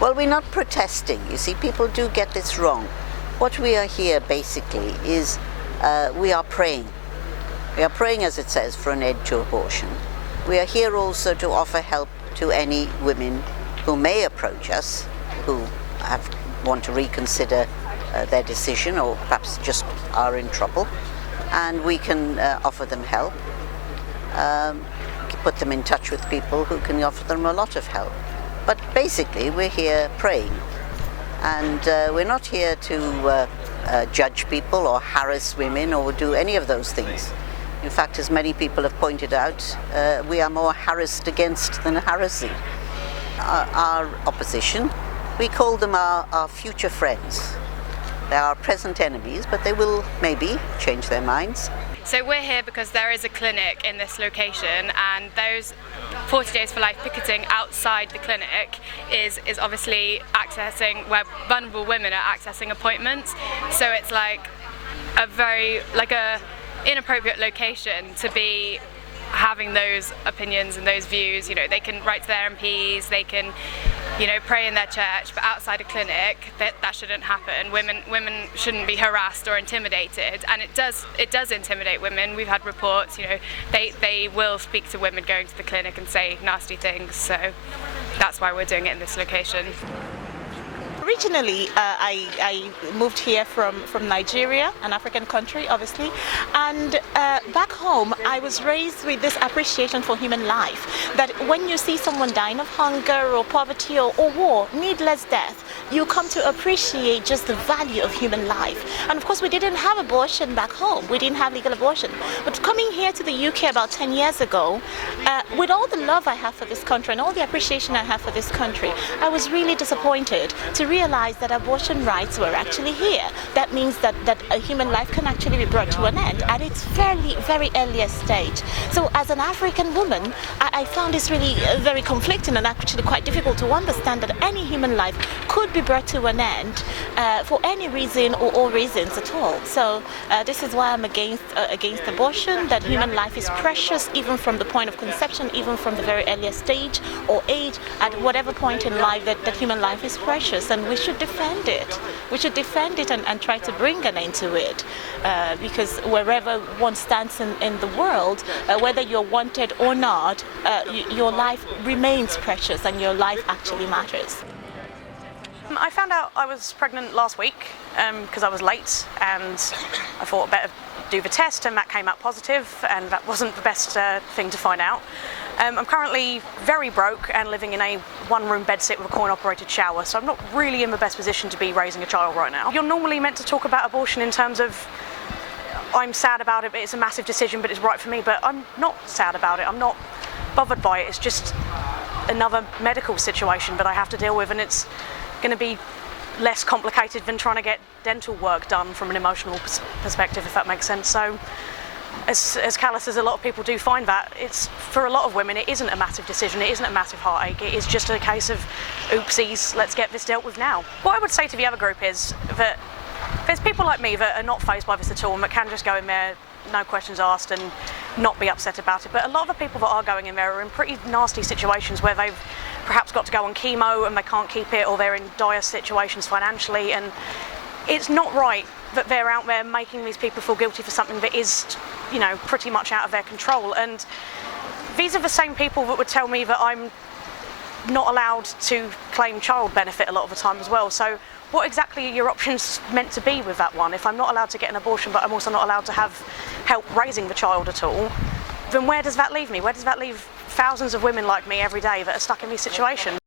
Well, we're not protesting. You see, people do get this wrong. What we are here basically is we are praying. We are praying, as it says, for an end to abortion. We are here also to offer help to any women who may approach us, who want to reconsider their decision or perhaps just are in trouble. And we can offer them help, put them in touch with people who can offer them a lot of help. But basically, we're here praying. And we're not here to judge people or harass women or do any of those things. In fact, as many people have pointed out, we are more harassed against than harassing. Our opposition, we call them our future friends. They are our present enemies, but they will maybe change their minds. So we're here because there is a clinic in this location, and those 40 Days for Life picketing outside the clinic is obviously accessing where vulnerable women are accessing appointments. So it's like a inappropriate location to be having those opinions and those views. You know, they can write to their MPs, they can, you know, pray in their church, but outside a clinic, that shouldn't happen. Women shouldn't be harassed or intimidated, and it does intimidate women. We've had reports, you know, they will speak to women going to the clinic and say nasty things, so that's why we're doing it in this location. Originally, I moved here from Nigeria, an African country, obviously, and back home I was raised with this appreciation for human life, that when you see someone dying of hunger or poverty or war, needless death, you come to appreciate just the value of human life. And of course, we didn't have abortion back home. We didn't have legal abortion. But coming here to the UK about 10 years ago, with all the love I have for this country and all the appreciation I have for this country, I was really disappointed to realize that abortion rights were actually here. That means that a human life can actually be brought to an end at its very earliest stage. So as an African woman, I found this really very conflicting and actually quite difficult to understand that any human life could be brought to an end for any reason or all reasons at all. So this is why I'm against abortion, that human life is precious even from the point of conception, even from the very earliest stage or age, at whatever point in life that human life is precious, and we should defend it. We should defend it and try to bring an end to it, because wherever one stands in the world, whether you're wanted or not, your life remains precious and your life actually matters. I found out I was pregnant last week because I was late, and I thought I'd better do the test, and that came out positive, and that wasn't the best thing to find out. I'm currently very broke and living in a one-room bedsit with a coin-operated shower, so I'm not really in the best position to be raising a child right now. You're normally meant to talk about abortion in terms of, I'm sad about it, but it's a massive decision, but it's right for me, but I'm not sad about it. I'm not bothered by it. It's just another medical situation that I have to deal with, and it's going to be less complicated than trying to get dental work done from an emotional perspective, if that makes sense. So as callous as a lot of people do find that, it's, for a lot of women, it isn't a massive decision, it isn't a massive heartache, it is just a case of oopsies, let's get this dealt with now. What I would say to the other group is that there's people like me that are not fazed by this at all and that can just go in there, no questions asked, and not be upset about it. But a lot of the people that are going in there are in pretty nasty situations where they've perhaps got to go on chemo and they can't keep it, or they're in dire situations financially, and it's not right that they're out there making these people feel guilty for something that is, you know, pretty much out of their control. And these are the same people that would tell me that I'm not allowed to claim child benefit a lot of the time as well. So what exactly are your options meant to be with that one? If I'm not allowed to get an abortion, but I'm also not allowed to have help raising the child at all, then where does that leave me? Where does that leave thousands of women like me every day that are stuck in these situations?